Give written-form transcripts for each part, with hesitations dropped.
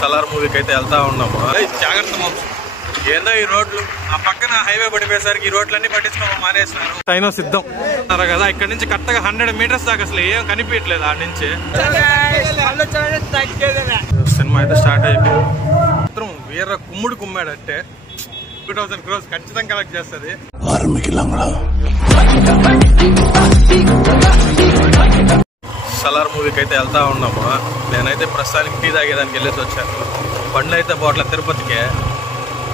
సలార్ మూవీకి అయితే వెళ్తా ఉన్నాము. జాగ్రత్త ఏందో ఈ రోడ్లు, ఆ పక్కన హైవే పడిపోయేసరికి ఈ రోడ్లన్నీ పట్టించుకోవడం మానేస్తున్నారు. టైనో సిద్ధం అన్నారు కదా, ఇక్కడ నుంచి కరెక్ట్గా 100 మీటర్స్ దాకా అసలు ఏం కనిపించట్లేదు. ఆడ నుంచి సినిమా అయితే స్టార్ట్ అయిపోయింది. మాత్రం వీర కుమ్ముడు కుమ్మాడంటే 2000 crores ఖచ్చితంగా కలెక్ట్ చేస్తుంది. సలార్ మూవీకి అయితే వెళ్తా ఉన్నాము. నేనైతే ప్రస్తుతానికి టీ తాగేదానికి వెళ్ళేసి వచ్చాను. బండ్లు అయితే పోట్ల, తిరుపతికే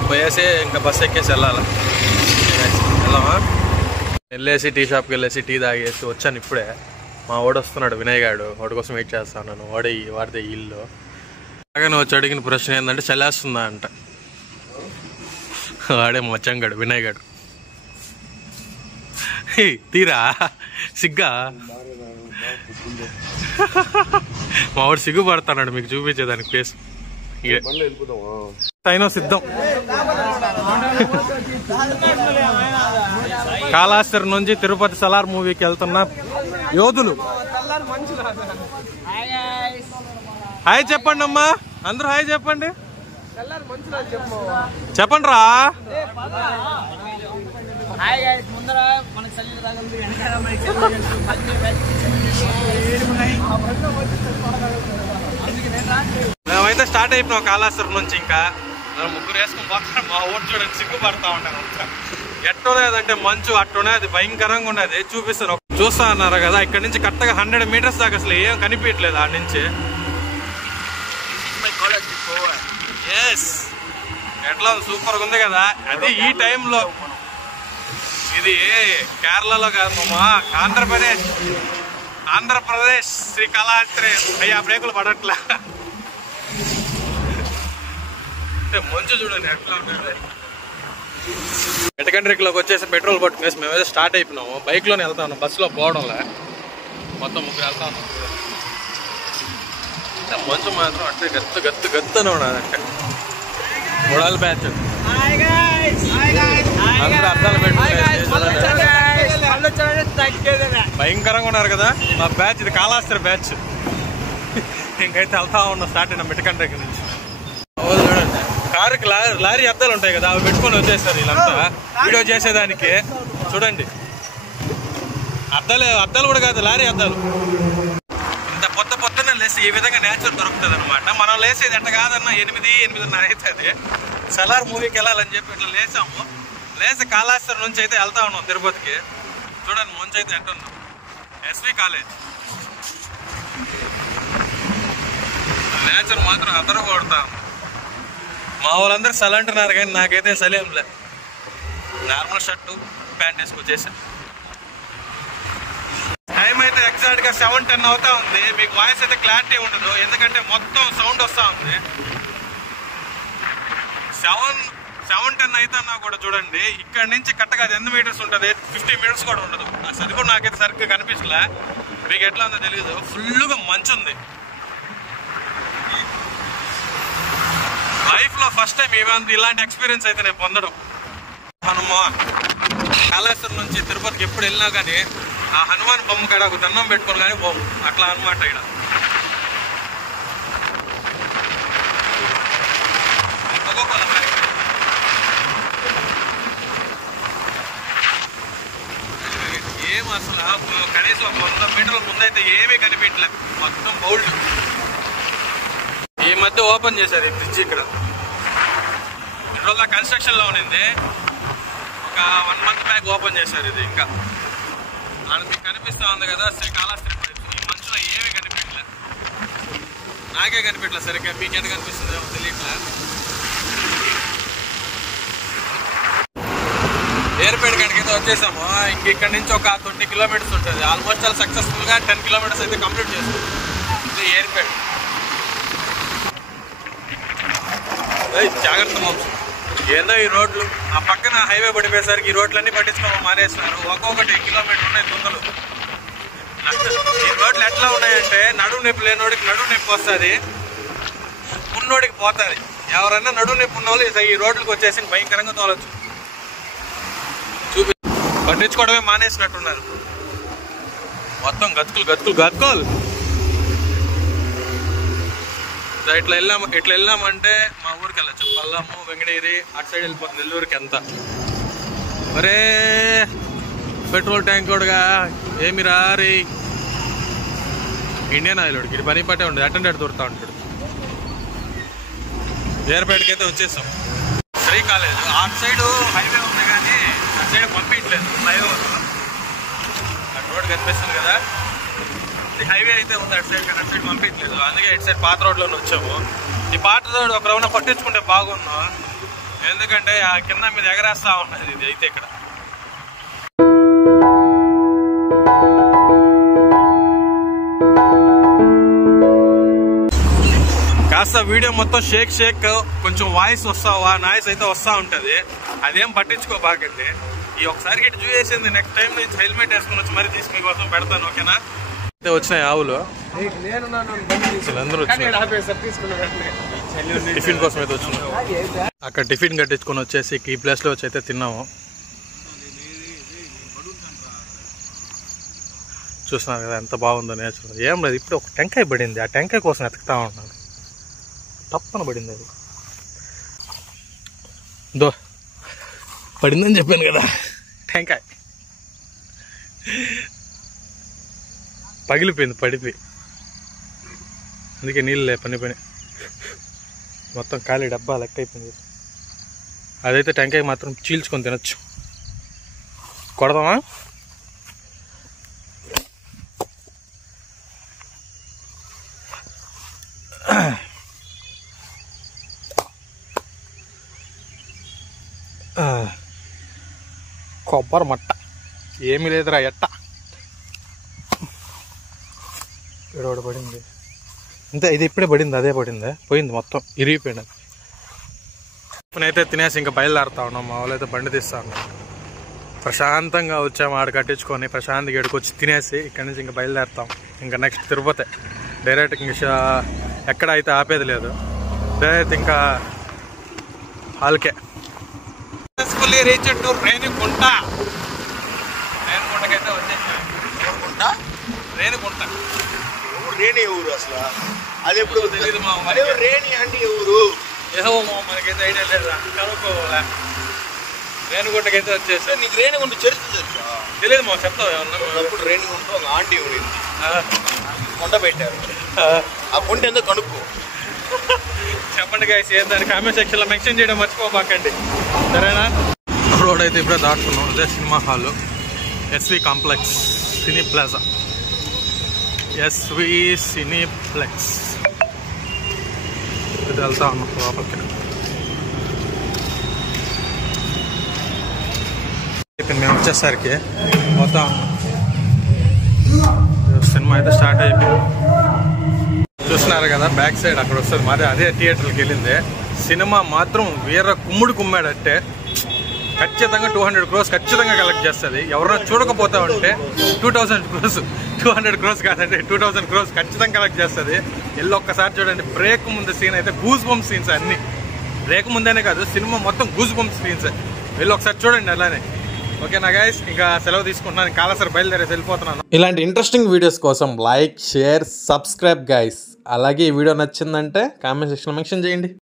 పోయేసి ఇంకా బస్సు ఎక్కేసి వెళ్దామా, వెళ్ళేసి టీ షాప్కి వెళ్ళేసి టీ తాగేసి వచ్చాను. ఇప్పుడే మా వాడు వస్తున్నాడు, వినయ్ గాడు. వాడి కోసం వెయిట్ చేస్తాను నేను. వాడితే ఇల్లు అలాగనే వచ్చి అడిగిన ప్రశ్న ఏంటంటే చల్లేస్తుందా అంట. వాడే మచ్చంగాడు, వినయ్ గాడు. తీరా సిగ్గా మా వాడు సిగ్గుపడతాడు మీకు చూపించేదానికి ఫేస్. టైనో సిద్ధం. కాళాస్త్రి నుంచి తిరుపతి సలార్ మూవీకి వెళ్తున్న యోధులు. హాయ్ చెప్పండి అమ్మా, అందరూ హాయ్ చెప్పండి. చెప్పండి రా. మేమైతే స్టార్ట్ అయిపోయినాం కాళాస్త్రి నుంచి. ఇంకా ముగ్గురు వేసుకుని పోతాను. మా ఊరు చూడండి సిగ్గుపడతా ఉంటాను. ఎట్టునేదంటే మంచు అట్టునే, అది భయంకరంగా ఉన్నది. చూపిస్తాను, చూస్తా అన్నారు కదా. ఇక్కడ నుంచి కరెక్ట్గా 100 మీటర్స్ దాకా అసలు ఏం కనిపించట్లేదు. ఆడ నుంచి ఎట్లా సూపర్గా ఉంది కదా. అది ఈ టైంలో, ఇది కేరళలో కాదు మా ఆంధ్రప్రదేశ్ శ్రీకాళహస్తి. అయ్యా బ్రేకులు పడట్లే. మంచు చూడండి ఎట్లా ఉంటుంది. మెటకండ్రిక్లోకి వచ్చేసి పెట్రోల్ పట్టుకునేసి మేమైతే స్టార్ట్ అయిపోయినాము. బైక్లోనే వెళ్తా ఉన్నాం, బస్సులో పోవడంలే. మొత్తం ముగ్గురు వెళ్తా ఉన్నాం. మంచు మాత్రం అంటే గత్తు అని ఉన్నది. అంటే మూడాల బ్యాచ్ అందరూ అర్థాలు భయంకరంగా ఉన్నారు కదా. మా బ్యాచ్ ఇది కాళాస్త్రి బ్యాచ్. ఇంకైతే వెళ్తా ఉన్నాం స్టార్ట్ అయినా మెటకండ్రికి నుంచి. కారుకి లారీ అద్దాలు ఉంటాయి కదా, అవి పెట్టుకొని వచ్చేస్తారు వీళ్ళంతా వీడియో చేసేదానికి. చూడండి అద్దాలు కూడా కాదు, లారీ అద్దాలు. ఇంత పొద్దున్న లేసి ఈ విధంగా నేచర్ దొరుకుతుంది అనమాట. మనం లేసేది ఎట్ట కాదన్నా 8-8:30 అవుతుంది. సలార్ మూవీకి వెళ్ళాలని చెప్పి ఇట్లా లేసాము. లేసి కాళాస్త్రి నుంచి అయితే వెళ్తా ఉన్నాం తిరుపతికి. చూడండి మంచి అయితే ఎట్టున్నాం. ఎస్వి కాలేజ్ నేచర్ మాత్రం అదరు కొడతాం. మా వాళ్ళందరూ చలి అంటున్నారు కానీ నాకైతే చలేంలే. నార్మల్ షర్టు ప్యాంట్ వేసుకొచ్చేసాను. టైం అయితే ఎగ్జాక్ట్ గా 7:10 అవుతా ఉంది. మీకు వాయిస్ అయితే క్లారిటీ ఉండదు, ఎందుకంటే మొత్తం సౌండ్ వస్తా ఉంది. 7:10 అవుతున్నా కూడా చూడండి, ఇక్కడ నుంచి కరెక్ట్గా అది ఎన్ని మీటర్స్ ఉంటుంది, 50 మీటర్స్ కూడా ఉండదు. అది కూడా నాకైతే సరిగ్గా కనిపించలే. మీకు ఎట్లా ఉందో తెలియదు, ఫుల్గా మంచు ఉంది. లైఫ్ లో ఫస్ట్ టైం ఇలాంటి ఎక్స్పీరియన్స్ అయితే నేను పొందడం. మనము కాళాస్త్రి నుంచి తిరుపతికి ఎప్పుడు వెళ్ళినా కానీ ఆ హనుమాన్ బొమ్మ కాడ ఒక దండం పెట్టుకొని కానీ పోము, అట్లా అనమాట. ఇక్కడ ఏం అసలు కనీసం 100 మీటర్ల ముందైతే ఏమీ కనిపించలే, మొత్తం బౌల్డ్. ఈ మధ్య ఓపెన్ చేశారు ఈ బ్రిడ్జ్. ఇక్కడ రోజుల కన్స్ట్రక్షన్ లో ఉన్నింది, ఒక 1 month బ్యాక్ ఓపెన్ చేశారు ఇది. ఇంకా మీకు కనిపిస్తా ఉంది కదా శ్రీకాళహస్తి. ఈ మంచులో ఏమీ కనిపించలే, నాకే కనిపించలే సరిగ్గా. మీకేంత కనిపిస్తుందో తెలియట్లే. ఏర్పేట కాడికైతే వచ్చేసాము. ఇక్కడ నుంచి ఒక 20 కిలోమీటర్స్ ఉంటుంది. ఆల్మోస్ట్ చాలా సక్సెస్ఫుల్ గా 10 కిలోమీటర్స్ అయితే కంప్లీట్ చేస్తాం. ఇది ఏర్పేట. జాగ్రత్త ఏందో ఈ రోడ్లు, ఆ పక్కన హైవే పడిపోయేసరికి ఈ రోడ్లన్నీ పట్టించుకోవడం మానేస్తున్నారు. ఒక్కొక్కటి కిలోమీటర్ ఉన్నాయి దొంగలు. ఈ రోడ్లు ఎట్లా ఉన్నాయంటే నడుము నొప్పి లేనోడికి నడుము నొప్పి వస్తుంది, ఉన్నోడికి పోతుంది. ఎవరన్నా నడుము నొప్పి ఉన్న వాళ్ళు ఈ రోడ్లకు వచ్చేసి భయంకరంగా తోలచ్చు. పట్టించుకోవడమే మానేసినట్టున్నారు. మొత్తం గతుకులు. ఇట్లా వెళ్ళామంటే మా ఊరికి వెళ్ళచ్చు. పల్లము, వెంకటగిరి అటు సైడ్ వెళ్ళిపోతుంది. నెల్లూరుకి ఎంత మరే పెట్రోల్ ట్యాంక్ కూడా ఏమి రారి ఇండియన్ ఆయిల్ ఉడికి పని పట్టే ఉండదు. అటెండెంట్ దొరుకుతా ఉంటాడు. ఏర్పేటకి అయితే వచ్చేసాం. శ్రీ కాలేజ్ అటు సైడ్ హైవే ఉంది కానీ అటు సైడ్ పంపించలేదు. ఫ్లైఓవర్ అటు రోడ్ కనిపిస్తుంది కదా, హైవే అయితే ఉంది అటు సైడ్, కానీ అటు సైడ్ పంపించలేదు. అందుకే ఇటు సైడ్ పాత రోడ్లోనే వచ్చాము. ఈ పాత రోడ్ ఒక రౌండ్ పట్టించుకుంటే బాగున్నాం, ఎందుకంటే ఆ కింద మీద ఎగరేస్తా ఉన్నది ఇది అయితే. ఇక్కడ కాస్త వీడియో మొత్తం షేక్ కొంచెం వాయిస్ వస్తావా, నాయిస్ అయితే వస్తూ ఉంటుంది. అదేం పట్టించుకోబాకండి. ఈ ఒకసారి ఇటు చూసేసింది, నెక్స్ట్ టైం నుంచి హెల్మెట్ వేసుకుని వచ్చి మరి తీసుకుని కోసం పెడతాను. ఓకేనా? వచ్చినాయి ఆవులు, అందరూ టిఫిన్ కోసం అయితే వచ్చినాం. అక్కడ టిఫిన్ కట్టించుకొని వచ్చేసి ఈ ప్లేస్ లో వచ్చి అయితే తిన్నాము. చూస్తున్నారు కదా ఎంత బాగుందో నేచర్. ఏం లేదు, ఇప్పుడు ఒక టెంకాయ పడింది, ఆ టెంకాయ కోసం ఎతుకుతా ఉన్నాను. తప్పన పడింది అది. దో పడిందని చెప్పాను కదా, టెంకాయ పగిలిపోయింది పడిపోయి. అందుకే నీళ్ళు పని మొత్తం ఖాళీ డబ్బా లెక్క అయిపోయింది. అదైతే టెంకాయ మాత్రం చీల్చుకొని తినొచ్చు. కొడదామా? కొబ్బరి మట్ట ఏమీ లేదురా ఎట్ట. ఇక్కడ పడింది అంతే, ఇది ఇప్పుడే పడింది, అదే పడింది, పోయింది మొత్తం ఇరిగిపోయింది. ఇప్పుడైతే తినేసి ఇంకా బయలుదేరుతా ఉన్నాం. మా వాళ్ళు అయితే బండి తీస్తా ఉన్నాం. ప్రశాంతంగా వచ్చాము, ఆడ కట్టించుకొని ప్రశాంతంగా ఎడుకొచ్చి తినేసి ఇక్కడి నుంచి ఇంకా బయలుదేరుతాం. ఇంకా నెక్స్ట్ తిరుపతి డైరెక్ట్. ఇంకా ఎక్కడ అయితే ఆపేది లేదు, డైరెక్ట్ ఇంకా హాల్కే. Successfully reached to Renigunta. రేణిగుంటకైతే వచ్చేసాం. రేణిగుంట రేణి ఊరు అసలు అది ఎప్పుడు తెలియదు మా రేణి అంటే ఊరు ఏమో మనకైతే ఐడియా లేదా, కనుక్కోవాలా. రేణిగుంటకైతే వచ్చేసాం. నీకు రేణిగుంట చరిత్ర తెలుసా? తెలియదు మా చెప్తావు ఏమన్నా. అప్పుడు రేణిగుంట ఒక ఆంటీ ఊరింది, కొండ పెట్టారు. ఆ కొండ ఎందుకు కనుక్కో. చెప్పండి గైస్, ఏందని కామెంట్ సెక్షన్ లో మెన్షన్ చేయడం మర్చిపోబాకండి, సరేనా? రోడ్ అయితే ఇప్పుడే దాటుకున్నాం. అదే సినిమా హాల్, ఎస్వి కాంప్లెక్స్ సినీ ప్లాజా, ఎస్వి సినీప్లెక్స్. ఇది వెళ్తా ఉన్నాం లోపలికి. మేము వచ్చేసరికి మొత్తం సినిమా అయితే స్టార్ట్ అయిపోయింది. చూస్తున్నారు కదా బ్యాక్ సైడ్ అక్కడ వస్తుంది, మరి అదే థియేటర్కి వెళ్ళింది. సినిమా మాత్రం వీర కుమ్మాడంటే ఖచ్చితంగా 200 crores ఖచ్చితంగా కలెక్ట్ చేస్తుంది. ఎవరైనా చూడకపోతా ఉంటే 2000 crores 200 crores కాదండి, 2000 crores ఖచ్చితంగా కలెక్ట్ చేస్తుంది. వెళ్ళి ఒక్కసారి చూడండి. బ్రేక్ ముందు సీన్ అయితే గూస్ బంప్ సీన్స్ అన్ని. బ్రేక్ ముందేనే కాదు, సినిమా మొత్తం గూస్ బంప్ సీన్స్. వెళ్ళి ఒకసారి చూడండి అలానే. ఓకేనా గైస్, ఇంకా సెలవు తీసుకుంటున్నాను. కాలసరి బయలుదేరేసి వెళ్ళిపోతున్నాను. ఇలాంటి ఇంట్రెస్టింగ్ వీడియోస్ కోసం లైక్, షేర్, సబ్స్క్రైబ్ గైస్. అలాగే ఈ వీడియో నచ్చిందంటే కామెంట్ సెక్షన్లో మెన్షన్ చేయండి.